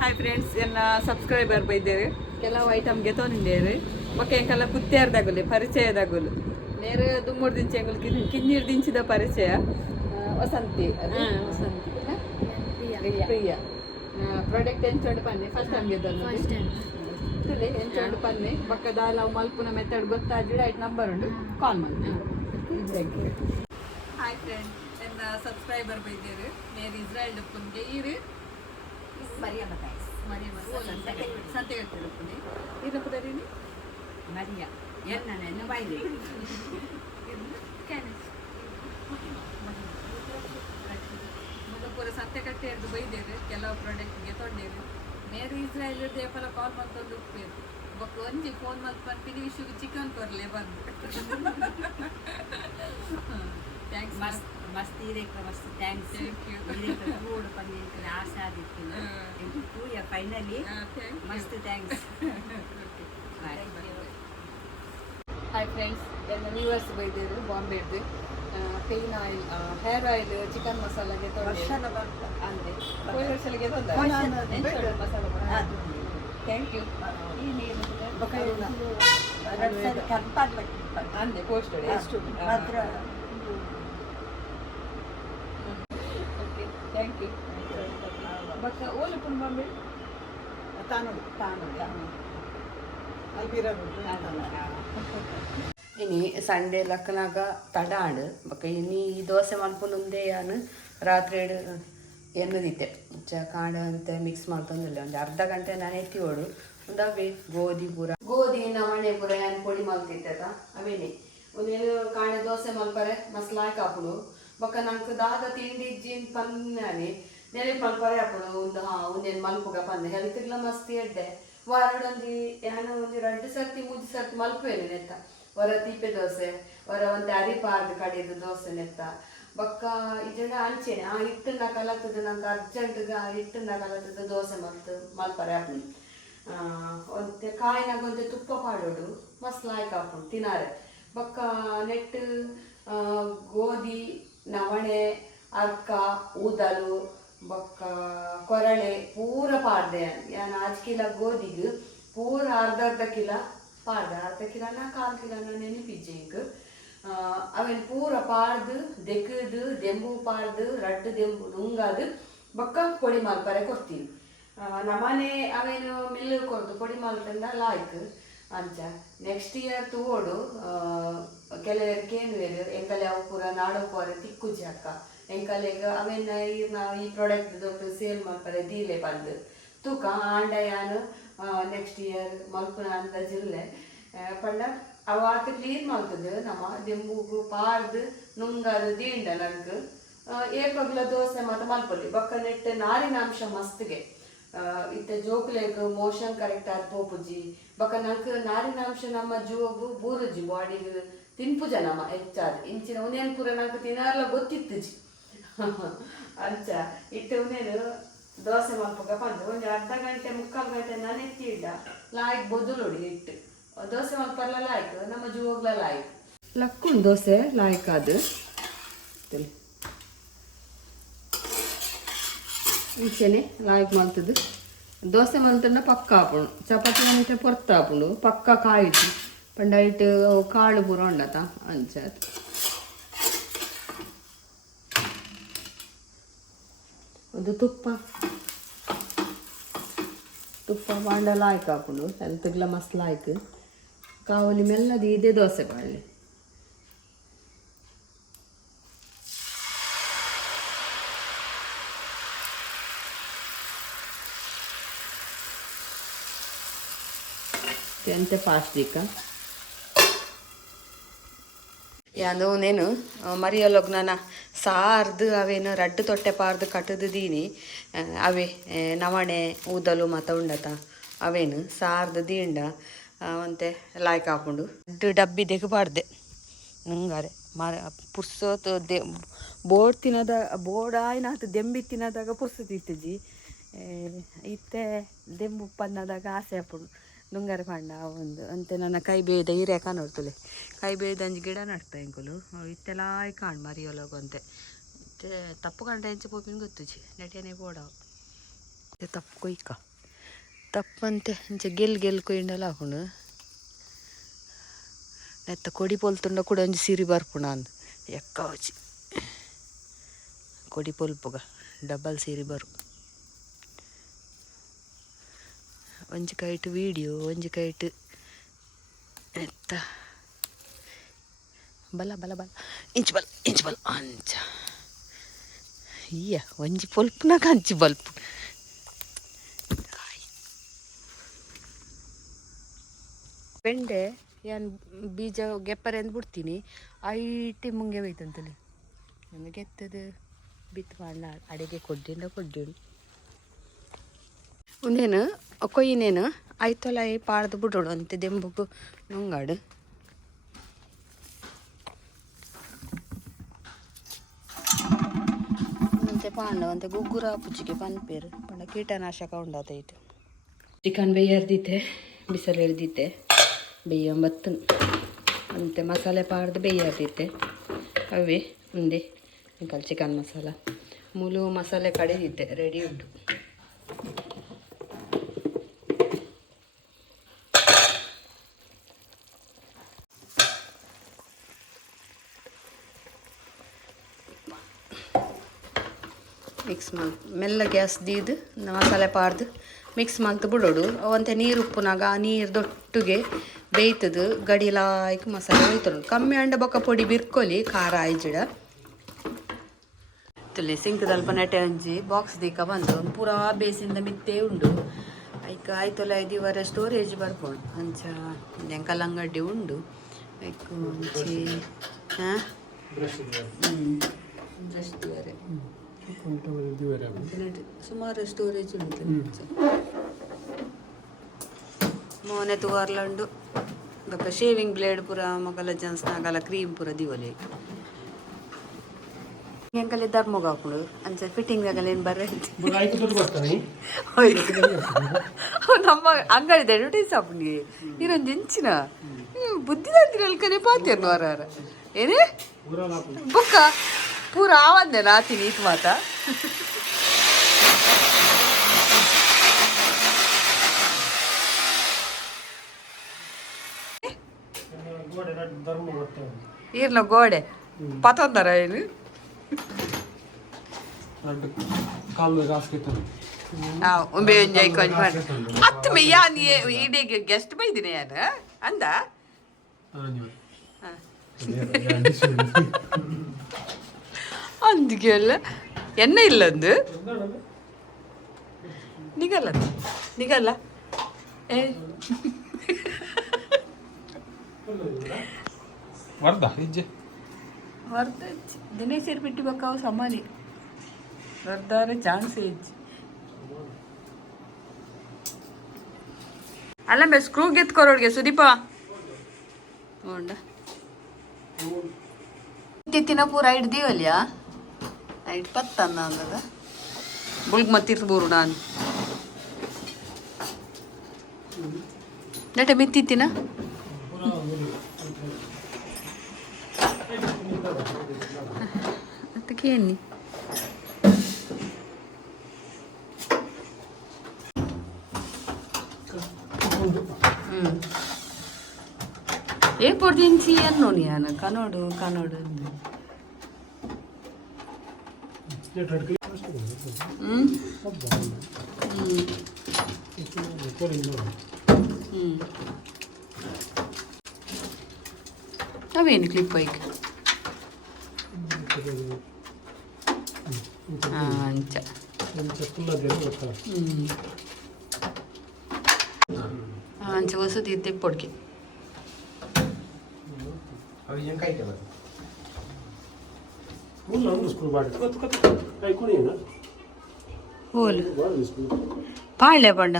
Hi friends ಎಲ್ಲ subscriber ಬೈದೇವೆ ಕೆಲವು ಐಟಮ್ಗೆ ತೊಂದೇರು okay ಎಂಕಲ್ಲ ಕುತ್ತೇರ್ದಾಗಲಿ ಪರಿಚಯದಾಗಲು ನೇರ ದುಮ್ಮೂರು ದಿಂಚಿ ಎಂಗಲ್ ಕಿನ್ನೀರು ದಿಂಚಿದ ಪರಿಚಯ ವಸಂತಿ ವಸಂತಿ ಪ್ರಿಯ ಪ್ರಾಡಕ್ಟ್ ಎಂಚೋಂಡು ಪನ್ನೆ ಫಸ್ಟ್ ಟೈಮ್ ಗೆದ್ದಲ್ಲ ಎಂಚೋಂಡು ಪನ್ನೆ ಪಕ್ಕದ ಮಲ್ಪುನ ಮೆಥಡ್ ಗೊತ್ತಾದ್ರೆ ಐಟ್ ನಂಬರ್ ಉಂಟು ಕಾಲ್ ಮಾಡಿ ಹಾಯ್ ಫ್ರೆಂಡ್ಸ್ ಎಲ್ಲ ಸಬ್ಸ್ಕ್ರೈಬರ್ ಬೈದೇರು ನೇರು Israel ಡುಪ್ಪನ್ಗೆ ಈರು Maria Matais. Maria Matais. Sante Gattelu pune. Idu pudarini? Maria. Yenna nenna baile. Canis. Muga pura Sante Gattelu baidere kelavu product ge tondere. Meru Israel irde pala call ಮಾಡ್ಕೊಂಡು ಹೋಗ್ಬೇಕು. ಒಬ್ಬ ಒಂಜಿ phone ಮಾಡ್ಕೊಂಡು ಪಿನಿ ವಿಷಯಕ್ಕೆ chicken ಕೊರ್ಲೆ ಬಂದು. Thanks ಮಸ್ತ್ ಇರೇಕ ಮಸ್ತ್ thanks ಇರೇಕ food ಪನ್ನೆ ಆಸೆ ಆದಿತ್ತು ಎಂಟು ಯಾ ಫೈನಲಿ ಮಸ್ತ್ ಥ್ಯಾಂಕ್ಸ್ ಹಾಯ್ ಫ್ರೆಂಡ್ಸ್ ಎಲ್ಲ ವ್ಯೂವರ್ಸ್ ಬೈದಿದ್ರು ಬಾಂಬೆದು pain oil hair oil chicken ಮಸಾಲಾಗೆ ಅಂದೆ ವರ್ಷಲಿಗೆ ಮಸಾಲ ಥ್ಯಾಂಕ್ ಯು ಅಂದೆ ಪೋಸ್ಟ್ ಮಾತ್ರ ಥ್ಯಾಂಕ್ ಯು ಬಟ್ ಓಲಿ ಪುಣ್ಬಂಬೆ ಇನಿ ಸಂಡೇ ಲಕ್ಕನಾಗ ತಡಾಂಡು ಬಕ್ಕ ಇನಿ ದೋಸೆ ಮಲ್ಪುನುಂದೆ ಯಾನು ರಾತ್ರಿ ಎನ್ನದಿತ್ತೆ ಕಾಂಡ ಅಂತ ಮಿಕ್ಸ್ ಮಾಡ್ತಂದಿಲ್ಲ ಒಂದು ಅರ್ಧ ಗಂಟೆ ನಾನು ಎತ್ತಿಯೋಡು ಒಂದವೇ ಗೋಧಿ ನವಣೆ ಪುರ ಏನು ಪೊಡಿ ಮಲ್ತಿದ್ದದ ಅವೇನೆ ಒಂದೇನು ಕಾಂಡ ದೋಸೆ ಮಲ್ಪರೆ ಮಸ್ಲಾಯ್ ಕಾಪುಡು ಬೊಕ್ಕ ನಂಗೆ ದಾದ ತಿಂಡಿ ಇಜ್ಜಿನ ಪನ್ನೆ ನೆಲೆ ಮಲ್ಪರೆ ಹಾಪುಡು ಒಂದೇನು ಮಲ್ಪುಗ ಪಂದೆ ಹೆಲ್ತಿಗ್ಲ ಮಸ್ತಿ ಎಡ್ಡೆ ವಾರಡೊಂಜಿ ಏನು ಒಂಜಿ 2 ಸರ್ತಿ 3 ಸರ್ತಿ ಮಲ್ಪುವೇನು ನೆತ್ತ ಹೊರ ತಿಪ್ಪೆ ದೋಸೆ ಹೊರ ಒಂದು ಅರಿಪಾರ್ದು ಕಡೆದು ದೋಸೆ ನೆತ್ತ ಬೊಕ್ಕ ಇದನ್ನ ಅಂಚೆನೆ ಹಿಟ್ಟನ್ನ ಕಲತ್ತದ ನಂಗೆ ಅರ್ಜೆಂಟ್ಗೆ ಹಿಟ್ಟನ್ನ ಕಲತ್ತದ ದೋಸೆ ಮಲ್ಪರೆ ಹಾಪುನಿ ಒಂತೆ ಕಾಯಿನಾಗ ಒಂತೆ ತುಪ್ಪ ಪಾಡೋಡು ಮಸ್ತ್ ಲಾಯ್ಕ್ ಹಾಪುಂಡು ತಿನಾರೆ ಬೊಕ್ಕ ನೆಟ್ ಗೋಧಿ ನವಣೆ ಅರ್ಕ ಊದಲು ಬೊಕ್ಕ ಕೊರಳೆ ಪೂರ ಪಾಡ್ದೆ ಯಾನು 5 ಕಿಲೋ ಗೋಧಿಗೆ ಪೂರ ಅರ್ಧ ಕಿಲೋ ಪಾಡ್ದೆ ಅರ್ಧ ಕಿಲೋನ 1/4 ಕಿಲೋನ ನೆನಪಿಜ್ಜೆಂಗೆ ಅವೇನು ಪೂರ ಪಾಡ್ದು ದೆಕ್ಕದು ದೆಂಬು ಪಾಡ್ದು ರಡ್ಡು ದೆಂಬು ನುಂಗದು ಬೊಕ್ಕ ಪೊಡಿ ಮಲ್ಪರೆ ಕೊಡ್ತೀವಿ ನಮ್ಮನೆ ಅವೇನು ಮಿಲ್ಲು ಕೊಡ್ದು ಪೊಡಿ ಮಲ್ಪಂದ ಲಾಯ್ಕ್ ಅಂಚ ನೆಕ್ಸ್ಟ್ ಇಯರ್ ತೋಡು ಕೆಲವರಿಗೆ ಏನು ಎಂಕಲೆ ಅವು ಪೂರ ನಾಡು ಪೋರ ತಿಕ್ಕುಜಿ ಅಕ್ಕ ಎಂಕಲೆಗ ಅವೇನ ಈ ಪ್ರಾಡಕ್ಟ್ ದೊಡ್ಡ ಸೇಲ್ ಮಾಡ್ತಾರೆ ದೀಲೆ ಬಂದು ತೂಕ ಆಂಡ ಯಾನು ನೆಕ್ಸ್ಟ್ ಇಯರ್ ಮಲ್ಪುನ ಅಂತ ಜಿಲ್ಲೆ ಪಂಡ ಅವಾತ ಕ್ಲೀನ್ ಮಾಡ್ತದೆ ನಮ್ಮ ದೆಂಬುಗು ಪಾರ್ದು ನುಂಗದು ದೀಂಡ ನಂಗೆ ಏಕಗ್ಲ ದೋಸೆ ಮತ್ತು ಮಲ್ಪಲ್ಲಿ ಬೊಕ್ಕ ನೆಟ್ ನಾರಿನಾಂಶ ಮಸ್ತ್ಗೆ ಇತ್ತೆ ಜೋಕ್ಲೆಗ್ ಮೋಷನ್ ಕರೆಕ್ಟ್ ಆದ ಪೋಪುಜಿ ಬೊಕ್ಕ ನಂಗೆ ನಾರಿನಾಂಶ ನಮ್ಮ ಜೋಗು ಬೂರುಜಿ ಬಾಡಿಗೆ ತಿನ್ಪುಜ ನಮ್ಮ ಹೆಚ್ಚಾದ ಇಂಚಿನ ಉನೇನು ಪೂರ ನಂಗೆ ತಿನ್ನಾರಲ್ಲ ಗೊತ್ತಿತ್ತುಜಿ ಅಂಚ ಇಟ್ಟು ಉನೇನು ದೋಸೆ ಮಲ್ಪಗ ಬಂದು ಒಂದು ಅರ್ಧ ಗಂಟೆ 3/4 ಗಂಟೆ ನಾನು ಎತ್ತಿಡ್ಡ ಲಾಯ್ಕ್ ಬೊದ್ದುಲೊಡಿ ಇಟ್ಟು ದೋಸೆ ಮಲ್ಪರ್ಲ ಲಾಯ್ಕ್ ನಮ್ಮ ಜೋಗ್ಲ ಲಾಯ್ಕ್ ಲಕ್ಕುಂಡು ದೋಸೆ ಲಾಯ್ಕ್ ಅದು ಇಂಚೆನೆ ಲಾಯ್ಕ್ ಮಲ್ತದು ದೋಸೆ ಮಲ್ತಂಡ ಪಕ್ಕ ಹಾಪುಂಡು ಚಪಾತಿ ಗಂಟೆ ಪೊರ್ತ ಹಾಪುಂಡು ಪಕ್ಕ ಕಾಯಿಟ್ಟು ಪಂಡ ಇಟ್ಟು ಕಾಳು ಪೂರ ಉಂಡತ ಅಂಚ ಒಂದು ತುಪ್ಪ ಬಾಂಡ ಲಾಯ್ಕ್ ಹಾಪುಂಡು ಹೆಲ್ತ್ಗ್ಲ ಮಸ್ತ್ ಲಾಯ್ಕ್ ಕಾವಲಿ ಮೆಲ್ಲದು ಇದೇ ದೋಸೆ ಬಾಳೆ ಎಂತೆ ಪಾಸ್ಟಿಕ ಯಾನು ನೇನು ಮರಿಯಲ್ಲೋಗ್ನ ಸಾರ್ದು ಅವೇನು ರಡ್ಡು ತೊಟ್ಟೆ ಪಾರ್ದು ಕಟ್ಟದು ದೀನಿ ಅವೇ ನವಣೆ ಊದಲು ಮತ್ತು ಉಂಡತ ಅವೇನು ಸಾರ್ದು ದೀಂಡ ಮತ್ತೆ ಲಾಯ್ಕ್ ಹಾಕೊಂಡು ಡಬ್ಬಿ ದೆಗ್ ಪಾಡ್ದೆ ನಂಗಾರೆ ಪುರ್ಸೋತು ಬೋರ್ಡ್ ತಿನ್ನದ ಬೋರ್ಡಾಯ್ನಾತು ದೆಂಬಿ ತಿನ್ನದಾಗ ಪುರ್ಸೋತು ಇತ್ತಜಿ ಇತ್ತೆ ದೆಂಬು ಪನ್ನದಾಗ ಆಸೆ ಹಾಪುಡು ನುಂಗಾರೆ ಪಂಡ ಒಂದು ಅಂತೆ ನನ್ನ ಕೈ ಬೇಯ್ದ ಹಿರಿಯ ಕಾಣೋರ್ತಲೆ ಕೈ ಬೇಯ್ದ ಅಂಜು ಗಿಡ ನಡ್ತಾ ಇಂಕುಲು ಇತ್ತೆಲ್ಲ ಕಾಣ್ ಮರಿಯೊಳಗಂತೆ ತಪ್ಪು ಕಂಡ ಹೆಂಚು ಪೋಪಿನ ಗೊತ್ತುಜಿ ನೆಟೇನೆ ಬೋಡಾವು ತಪ್ಪು ಕೊಯ್ಕ ತಪ್ಪಂತೆ ಇಂಚ ಗೆಲ್ ಕೊಯ್ಯಂಡಲ್ಲ ಹಾಕೊಂಡು ನೆತ್ತ ಕೊಡಿ ಪೊಲ್ತುಂಡ ಕೂಡ ಒಂಜಿ ಸೀರೆ ಬರ್ಪುಣ ಅಂದ್ ಎಕ್ಕ ವಚಿ ಕೊಡಿ ಪೊಲ್ಪುಗ ಡಬಲ್ ಸೀರೆ ಬರು ಒಂಜಿ ಕೈಟ್ ವಿಡಿಯೋ ಒಂಜಿ ಕೈಟ್ ಎತ್ತ ಬಲ ಬಲ ಬಲ ಇಂಚ್ ಬಲ ಅಂಚ ಇಯ್ಯ ಒಂಜಿ ಪೊಲ್ಪುನಾಗ ಅಂಚಿ ಬಲ್ಪು ಬೆಂಡೆ ಏನು ಬೀಜ ಗೆಪ್ಪರೆ ಅಂತ ಬಿಡ್ತೀನಿ ಐಟಿ ಮುಂಗೆ ಬೈತಂತಲಿ ನನಗೆ ಎತ್ತದು ಬಿತ್ತು ಮಾಡಲ ಅಡಿಗೆ ಕೊಡ್ಡಿ ಒಂದೇನು ಕೊಯ್ಯಿನೇನು ಆಯ್ತಲ್ಲ ಪಾಡ್ದು ಬಿಡೋಡು ಅಂತೆ ದೆಂಬುಗು ನುಂಗಾಡು ಅಂತೆ ಪಾಂಡ ಅಂತೆ ಗುಗ್ಗುರ ಪುಚ್ಚಿಗೆ ಪನ್ಪೇರು ಪಂಡ ಕೀಟನಾಶಕ ಉಂಡಾತೈತು ಚಿಕನ್ ಬೇಯರ್ದಿತ್ತೆ ಬಿಸಿಲು ಎಳ್ದಿತ್ತೆ ಬೇಯಂಬತ್ತು ಅಂತೆ ಮಸಾಲೆ ಪಾಡ್ದು ಬೇಯರ್ದಿತ್ತೆ ಅವೇ ಉಂಡೆ ಇಂಕಲ್ ಚಿಕನ್ ಮಸಾಲ ಮುಲು ಮಸಾಲೆ ಕಡಿದಿತ್ತೆ ರೆಡಿ ಉಂಟು ಮಿಕ್ಸ್ ಮಾಡಿ ಮೆಲ್ಲ ಗ್ಯಾಸ್ ದೀದು ಮಸಾಲೆ ಪಾಡ್ದು ಮಿಕ್ಸ್ ಮಾಡ್ತು ಬಿಡೋಡು ಅವಂತೆ ನೀರು ಉಪ್ಪುನಾಗ ಆ ನೀರು ದೊಟ್ಟುಗೆ ಬೇಯ್ತದು ಗಡಿಲಾಯ್ಕೆ ಮಸಾಲೆ ಹೋಯ್ತಡು ಕಮ್ಮಿ ಅಂಡ ಬೊಕ್ಕ ಪೊಡಿ ಬಿರ್ಕೊಲಿ ಖಾರ ಆಯ್ಜಿಡ ತುಲಿ ಸಿಂಕ್ದಲ್ಪ ನೆಟೆ ಒಂಜಿ ಬಾಕ್ಸ್ ದೀಕ ಬಂದು ಪೂರಾ ಬೇಸಿಂದ ಮಿತ್ತೇ ಉಂಡು ಐಕ ಆಯ್ತಲ್ಲ 5 ವಾರ ಸ್ಟೋರೇಜ್ ಬರ್ಬೋದು ಅಂಚ ಕಲ್ಲಂಗಡ್ಡಿ ಉಂಡು ಐಕ ಒಂಚಿ ಸುಮಾರು ಸ್ಟೋರೇಜ್ ಉಂಟು ಮೋನೆ ತುವಾರ್ಲಂಡು ಬೊಕ್ಕ ಶೇವಿಂಗ್ ಬ್ಲೇಡ್ ಪೂರ ಮಗಲ ಜನ್ಸ್ನಾಗಲ ಕ್ರೀಮ್ ಪೂರ ದಿವಲಿ ಎಂಕಲೆ ಧರ್ಮೋಗ ಹಾಕೊಂಡು ಅಂಚ ಫಿಟ್ಟಿಂಗ್ ಆಗಲ್ಲ ಏನು ಬರ್ರೆ ನಮ್ಮ ಅಂಗಡಿ ಅಡ್ವರ್ಟೈಸ್ ಹಾಪುಂಡಿ ಇರೊಂದು ಇಂಚಿನ ಬುದ್ಧಿದಂತಿರಲ್ಕನೆ ಪಾತಿರ್ನು ವಾರ ಏನೇ ಬೊಕ್ಕ ಪೂರ ಆವಂದೆ ನಾತಿ ನೀಟ್ ಮಾತ ಈರ್ನ ಗೋಡೆ ಪತೊಂದರ ಏನು ಒಂಬೆ ಎಂಜಾಯ್ ಕೊಂಚ ಮಾಡಿ ಹತ್ತು ಮೇಯ್ಯ ನೀ ಈಡೆಗೆ ಗೆಸ್ಟ್ ಬೈದಿನಿ ಯಾನು ಅಂದ ಅಂದಿಗೆಲ್ಲ ಎಣ್ಣೆ ಇಲ್ಲಂದು ನಿಗಲ್ಲ ಏ ವರ್ಧ ಹೆಜ್ಜೆ ವರ್ಧ ದಿನೇ ಸೇರಿ ಬಿಟ್ಟು ಬೇಕಾವು ಸಮಾನಿ ವರ್ಧಾರೆ ಚಾನ್ಸ್ ಹೆಜ್ಜೆ ಅಲ್ಲ ಮೇ ಸ್ಕ್ರೂ ಗೆತ್ಕೊರೋಡ್ಗೆ ಸುದೀಪ ನೋಡ ತಿತ್ತಿನ ಪೂರ ಹಿಡ್ದೀವಲ್ಯಾ ನೈಟ್ ಪತ್ತನ್ನ ಅಂದಾಗ ಬುಲ್ಗ್ ಮತ್ತಿರ್ಬೋದು ನಾನು ನಟ ಮೆತ್ತಿತ್ತಿನ ಅದಕ್ಕೆ ಎಣ್ಣೆ ಏರ್ಪೋರ್ಟ್ ಏನು ನಾನು ಕನೋಡು ಅವೇನು ಕ್ಲಿಪ್ ಬೈಕ್ ಅಂಚ ಅಂಚ ವಸತಿ ತೆಪ್ಪೊಡ್ಕೆ ಹೋಲು ಪಾಳ್ಯ ಪಂಡ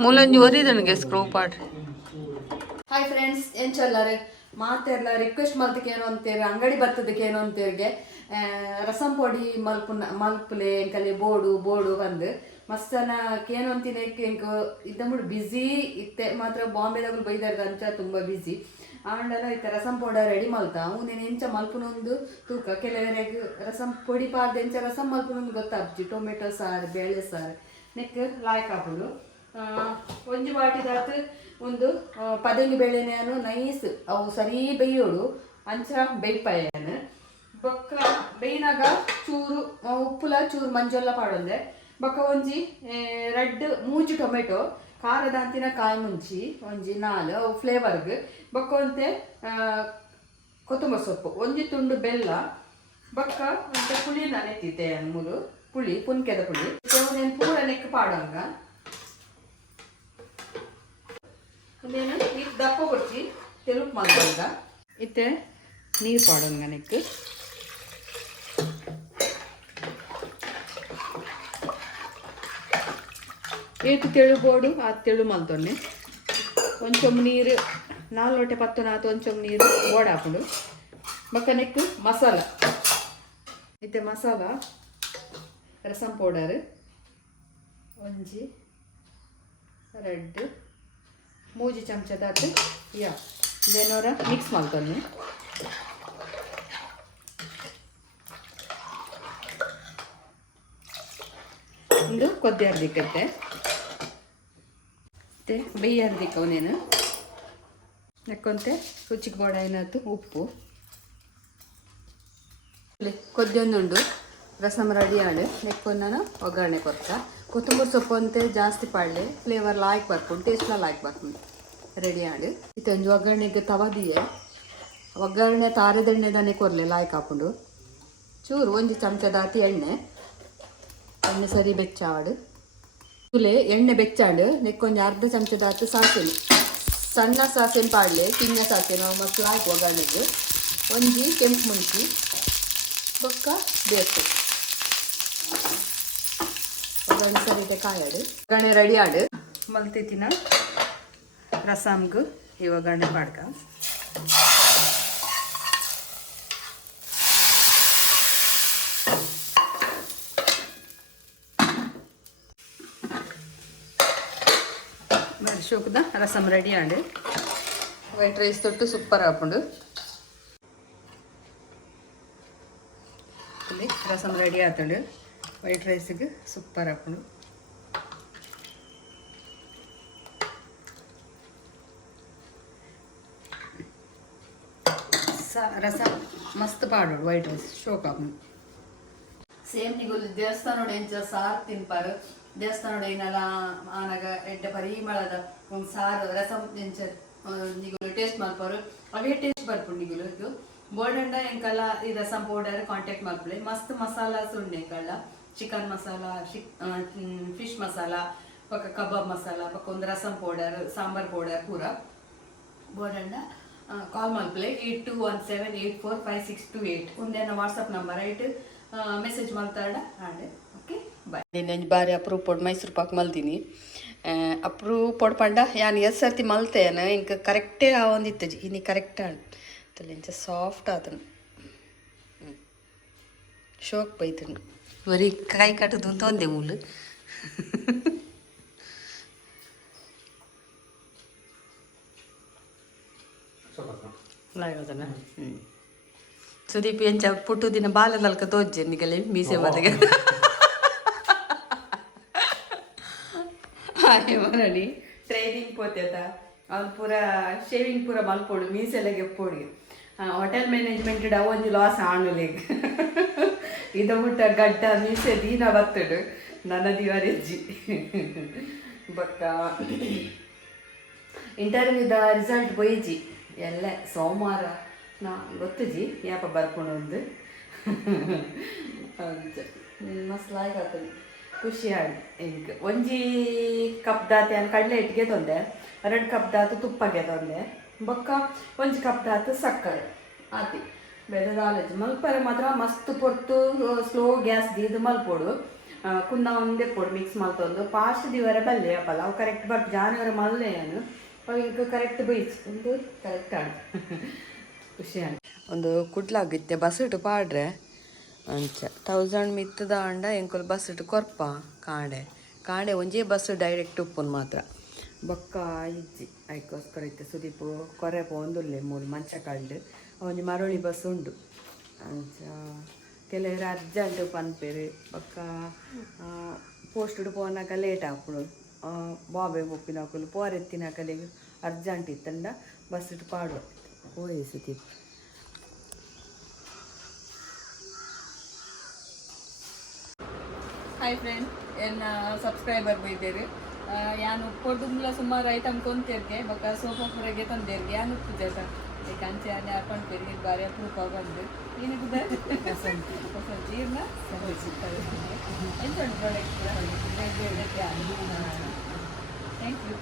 ಮೂಲಂಜಿ ಒರಿದನಿಗೆ ಸ್ಕ್ರೂ ಪಾಡ್ರಿ ಹಾಯ್ ಫ್ರೆಂಡ್ಸ್ ಎಂಚಲ್ಲರೆ ಮಾತೆಲ್ಲ ರಿಕ್ವೆಸ್ಟ್ ಮಾಡ್ದಕ್ಕೆ ಏನು ಅಂತೀರ ಅಂಗಡಿ ಬರ್ತದಕ್ಕೆ ಏನು ಅಂತೀರಿಗೆ ರಸಂ ಪೊಡಿ ಮಲ್ಪುಲೆ ಎಂಕಲೆ ಬೋಡು ಬಂದು ಮಸ್ತನ ಏನು ಅಂತೀನಿ ಎಂಕ ಇದ್ದ ಬಿಡು ಬ್ಯುಸಿ ಇತ್ತೆ ಮಾತ್ರ ಬಾಂಬೆದಾಗಲು ಬೈದಾರ್ದ ಅಂಚ ತುಂಬ ಬ್ಯುಸಿ ಆಂಡಲ ಐತೆ ರಸಂ ಪೌಡರ್ ರೆಡಿ ಮಲ್ತ ಅವನೇನು ಎಂಚ ಮಲ್ಪುನೊಂದು ತೂಕ ಕೆಲವರಿಗೆ ರಸಂ ಪೊಡಿ ಪಾರ್ದು ಎಂಚ ರಸಂ ಮಲ್ಪುನೊಂದು ಗೊತ್ತಾಗ್ಜಿ ಟೊಮೆಟೊ ಸಾರು ಬೇಳೆ ಸಾರು ನೆಕ್ ಲಾಯ್ಕ್ ಹಾಕೋದು ಒಂಜಿ ಬಾಟಿದಾತು ಒಂದು ಪದಂಗಿ ಬೇಳೆನೇನು ನೈಸ್ ಅವು ಸರಿ ಬೇಯೋಡು ಅಂಚ ಬೇಯ್ಪಾಯನು ಬೊಕ್ಕ ಬೇಯ್ನಾಗ ಚೂರು ಉಪ್ಪುಲ ಚೂರು ಮಂಜೆಲ್ಲ ಪಾಡೊಂದೆ ಬೊಕ್ಕ ಒಂಜಿ ರೆಡ್ ಮೂಜಿ ಟೊಮೆಟೊ ಖಾರದ ಅಂತಿನ ಕಾಯಿ ಮುಂಚಿ ಒಂಜಿ ನಾಲು ಅವು ಫ್ಲೇವರ್ಗೆ ಬೊಕ್ಕ ಒಂತೆ ಕೊತ್ತಂಬರಿ ಸೊಪ್ಪು ಒಂಜಿ ತುಂಡು ಬೆಲ್ಲ ಬೊಕ್ಕ ಒಂತೆ ಪುಳಿನ ನೆತ್ತಿದ್ದೆ ಮೂರು ಪುಳಿ ಪುನ್ಕೆದ ಪುಳಿ ಒಂದೇನು ಪೂರ ನೆಕ್ ಪಾಡೋಂಗ ಒಂದೇನು ಈಗ ದಪ್ಪ ಕೊಡ್ಚಿ ತೆಲುಪು ಮಾಡ್ಕೊಂಡ ಇತ್ತೆ ನೀರು ಪಾಡೋಂಗ ನೆಕ್ ಏಟು ತೆಳು ಬೋಡು ಆ ತೆಳು ಮಲ್ತೊನ್ನೆ ಒಂಚೊಮ್ಮೆ ನೀರು 4 ಲೋಟೆ ಪತ್ತು ನಾತು ಒಂಚೊಮ್ಮೆ ನೀರು ಬೋಡ ಹಾಕೊಂಡು ಬೊಕ್ಕ ನೆಕ್ ಮಸಾಲ ಇತ್ತೆ ಮಸಾಲ ರಸಂ ಪೌಡರ್ ಒಂಜಿ ರೆಡ್ ಮೂಜಿ ಚಮಚದಾತು ದೇನೋರ ಮಿಕ್ಸ್ ಮಾಡ್ತೊನ್ನೆ ಒಂದು ಕೊದ್ದೆ ಅರ್ದಿಕ್ಕತ್ತೆ ಮತ್ತೆ ಬೇಯಿ ಅರ್ದಿಕ್ಕ ಅವನೇನು ನೆಕ್ಕೊಂತೆ ರುಚಿಗೆ ಬೋಡ ಏನಾಯ್ತು ಉಪ್ಪು ಕೊದ್ದೊಂದುಂಡು ರಸಮ್ ರೆಡಿ ಆಡು ನೆಕ್ಕೊಂಡು ಒಗ್ಗರಣೆ ಕೊರ್ತ ಕೊತ್ತಂಬರಿ ಸೊಪ್ಪು ಅಂತೆ ಜಾಸ್ತಿ ಪಾಡಲೆ ಫ್ಲೇವರ್ ಲಾಯ್ಕ್ ಬರ್ಕೊಂಡು ಟೇಸ್ಟ್ಲ ಲಾಯ್ಕ್ ಬರ್ಕೊಂಡು ರೆಡಿ ಆಡು ಇತ್ತೊಂದು ಒಗ್ಗರಣೆಗೆ ತವದಿಯೇ ಒಗ್ಗರಣೆ ತಾರದೆಣ್ಣೆದಾನೆ ಕೊರಲೆ ಲಾಯ್ಕ್ ಹಾಕೊಂಡು ಚೂರು ಒಂದು ಚಮಚದಾತಿ ಎಣ್ಣೆ ಸರಿ ಬೆಚ್ಚಾಡು ತುಲೆ ಎಣ್ಣೆ ಬೆಚ್ಚಾಡು ನೆಕ್ಕೊಂದು ಅರ್ಧ ಚಮಚದಾತು ಸಾಸಿವೆ ಸಣ್ಣ ಸಾಸಿವೆ ಪಾಡಲೆ ತಿನ್ನ ಸಾಸಿವೆ ನಾವು ಮಕ್ಕಳು ಹಾಕಿ ಒಗ್ಗರಣೆಗೆ ಒಂಜಿ ಕೆಂಪು ಮುಂಚಿ ಬೊಕ್ಕ ಬೇಕು ಒಗ್ಗರಣೆ ಸರಿದೆ ಕಾಯಾಡು ಒಗ್ಗರಣೆ ರೆಡಿ ಆಡು ಮಲ್ತಿತ್ತಿನ ರಸಮ್ಗು ಈ ಒಗ್ಗರಣೆ ಪಾಡ್ಕ ಶೋಕದ ರಸಮ್ ರೆಡಿ ಆಡು ವೈಟ್ ರೈಸ್ ತೊಟ್ಟು ಸೂಪರ್ ಹಾಕೊಂಡು ಇಲ್ಲಿ ರಸಮ್ ರೆಡಿ ಆತಡು ವೈಟ್ ರೈಸಿಗೆ ಸೂಪರ್ ಹಾಕೊಂಡು ರಸಮ್ ಮಸ್ತ್ ಪಾಡೋಡು ವೈಟ್ ರೈಸ್ ಶೋಕ್ ಹಾಕೊಂಡು ಸೇಮ್ ನಿಗುಲು ದೇವಸ್ಥಾನ ಎಂಚ ಸಾರು ತಿನ್ಪಾರು ದೇವಸ್ಥಾನ ಏನಲ್ಲ ಆನಾಗ ಎಡ್ಡೆ ಪರಿಮಳದ ಒಂದು ಸಾರು ರಸಂ ಎಂಚ ನಿಗುಲು ಟೇಸ್ಟ್ ಮಾಡ್ಪಾರು ಅವೇ ಟೇಸ್ಟ್ ಬರ್ಪುಂಡು ನಿಗುಲು ಇದು ಬೋರ್ಡಂಡ ಎಂಕಲ್ಲ ಈ ರಸಂ ಪೌಡರ್ ಕಾಂಟ್ಯಾಕ್ಟ್ ಮಾಡ್ಕೊಳ್ಳಿ ಮಸ್ತ್ ಮಸಾಲಾಸ್ ಉಂಡೆ ಕಳ್ಳ ಚಿಕನ್ ಮಸಾಲ ಫಿಶ್ ಮಸಾಲ ಪಕ್ಕ ಕಬಾಬ್ ಮಸಾಲ ಪಕ್ಕ ಒಂದು ರಸಂ ಪೌಡರ್ ಸಾಂಬಾರ್ ಪೌಡರ್ ಪೂರ ಬೋರ್ಡಂಡ ಕಾಲ್ ಮಾಡ್ಕೊಳ್ಳಿ 8217845628 ಒಂದೇನ ವಾಟ್ಸಪ್ ನಂಬರ್ ಐಟ್ ಮೆಸೇಜ್ ಮಾಡ್ತಾಡ ಆಡೆ ಓಕೆ ಬಾಯ್ ನೆಂಜ್ ಬಾರಿ ಅಪ್ರೂವ್ ಮೈಸೂರು ಪಾಕ್ ಮಲ್ತೀನಿ ಅಪ್ರೂವ್ ಪಂಡ ಯಾನ್ ಎಸ್ ಸರ್ತಿ ಮಲ್ತೇನ ಇಂಕ ಕರೆಕ್ಟೇ ಆವೊಂದಿತ್ತಜಿ ಇನಿ ಕರೆಕ್ಟ್ ಆಡು ತಲೆಂಚ ಸಾಫ್ಟ್ ಆತನು ಶೋಕ್ ಬೈತನು ಬರೀ ಕೈ ಕಟ್ಟದು ಅಂತ ಒಂದೇ ಮೂಲು ಲಾಗೋದನ ಸುದೀಪ್ ಎಂಚ ಪುಟ್ಟು ದಿನ ಬಾಲ ನಲ್ಕ ತೋಜ್ಜೆ ನಿಗಲೆ ಮೀಸೆ ಮದಗೆ ಹಾಗೆ ಮರಳಿ ಟ್ರೈನಿಂಗ್ ಪೋತೆತ ಅವ್ನು ಪೂರ ಶೇವಿಂಗ್ ಪೂರ ಮಲ್ಪೋಡು ಮೀಸೆಲ್ಲ ಗೆಪ್ಪೋಡಿ ಹೋಟೆಲ್ ಮ್ಯಾನೇಜ್ಮೆಂಟ್ ಅವೊಂದು ಲಾಸ್ ಆಣುಲೆಗ್ ಇದ ಮುಟ್ಟ ಗಡ್ಡ ಮೀಸೆ ದೀನ ಬತ್ತಡು ನನ್ನ ದಿವಾರೆಜ್ಜಿ ಬೊಕ್ಕ ಇಂಟರ್ವ್ಯೂದ ರಿಸಲ್ಟ್ ಬೊಯ್ಜಿ ಎಲ್ಲ ಸೋಮವಾರ ನಾ ಗೊತ್ತುಜಿ ಯಾಪ ಬರ್ಕೊಂಡು ಒಂದು ಮಸ್ತ್ ಲಾಯ್ಕ್ ಆಗ್ತದೆ ಖುಷಿ ಆಡಿ ಈಗ ಒಂಜಿ ಕಪ್ ದಾತಿ ಅನ್ ಕಡಲೆ ಹಿಟ್ಟಿಗೆ ತೊಂದೆ 2 ಕಪ್ ದಾತು ತುಪ್ಪಗೆ ತೊಂದೆ ಬೊಕ್ಕ ಒಂಜಿ ಕಪ್ ದಾತು ಸಕ್ಕರೆ ಆತಿ ಬೆಳೆದ ಆಲೋಚನೆ ಮಲ್ಪರೆ ಮಾತ್ರ ಮಸ್ತ್ ಪೊರ್ತು ಸ್ಲೋ ಗ್ಯಾಸ್ ದೀದು ಮಲ್ಪೋಡು ಕುನ್ನ ಒಂದೇ ಪೊಡು ಮಿಕ್ಸ್ ಮಲ್ತೊಂದು ಪಾಸ್ಟ್ ದಿವರ ಬಲ್ಲೆ ಅಪ್ಪಲ್ಲ ಅವು ಕರೆಕ್ಟ್ ಬರ್ತು ಜಾನುವಾರು ಮಲ್ಲೆ ನಾನು ಅವು ಈಗ ಕರೆಕ್ಟ್ ಬೈಚ್ ಒಂದು ಕರೆಕ್ಟ್ ಆಡು ಖುಷಿ ಆಗಿ ಒಂದು ಕುಡ್ಲಾಗಿತ್ತೆ ಬಸ್ ಇಟ್ಟು ಪಾಡ್ರೆ ಅಂಚ 1000 ಮಿತ್ತದ ಅಂಡ ಎಂಕುಲು ಬಸ್ ಇಟ್ಟು ಕೊರ್ಪ ಕಾಂಡೆ ಒಂಜೇ ಬಸ್ ಡೈರೆಕ್ಟ್ ಉಪ್ಪುನ್ ಮಾತ್ರ ಬೊಕ್ಕ ಇಜ್ಜಿ ಐಕೋಸ್ಕರ ಇತ್ತೆ ಸುದೀಪ್ ಕೊರೆ ಪೋಂದುಲ್ಲೆ ಮೂಲು ಮಂಚ ಕಳ್ದು ಒಂಜಿ ಮರಳಿ ಬಸ್ ಉಂಡು ಅಂಚ ಕೆಲವರು ಅರ್ಜೆಂಟ್ ಪನ್ಪೆರು ಬೊಕ್ಕ ಪೋಸ್ಟ್ಡ್ ಪೋನಾಕ ಲೇಟ್ ಆಪುಡು ಬಾಬೆ ಬೊಪ್ಪಿನಕುಲು ಪೋರೆತ್ತಿನಕಲೆಗ್ ಅರ್ಜೆಂಟ್ ಇತ್ತಂಡ ಬಸ್ ಇಟ್ಟು ಪಾಡುವ ಓಯ್ ಸುದೀಪ್. ಹಾಯ್ ಫ್ರೆಂಡ್ ಎನ್ನ ಸಬ್ಸ್ಕ್ರೈಬರ್ ಬೈದೇರು ಯಾನು ಕೊಡ್ದುಂಗ್ಲ ಸುಮಾರು ಐಟಮ್ ಕೊಂತೆರ್ಗೆ ಬೊಕ್ಕ ಸೋಫಾ ಫ್ರೈಗೆ ತಂದೇರ್ಗೆ ಯಾನು ಉಪ್ಪು ಜಟ ಈ ಕಂಚೆ ಅನ್ನ ಹಾಕೊಂಡು ತೆರಿಗೆ ಬಾರಿ ಅಪರೂಪ ಬಂದು ಏನಿದೆ ಜೀರ್ಣ ಎಂತ ಉಂಟು ಪ್ರಾಡಕ್ಟ್ ಥ್ಯಾಂಕ್ ಯು.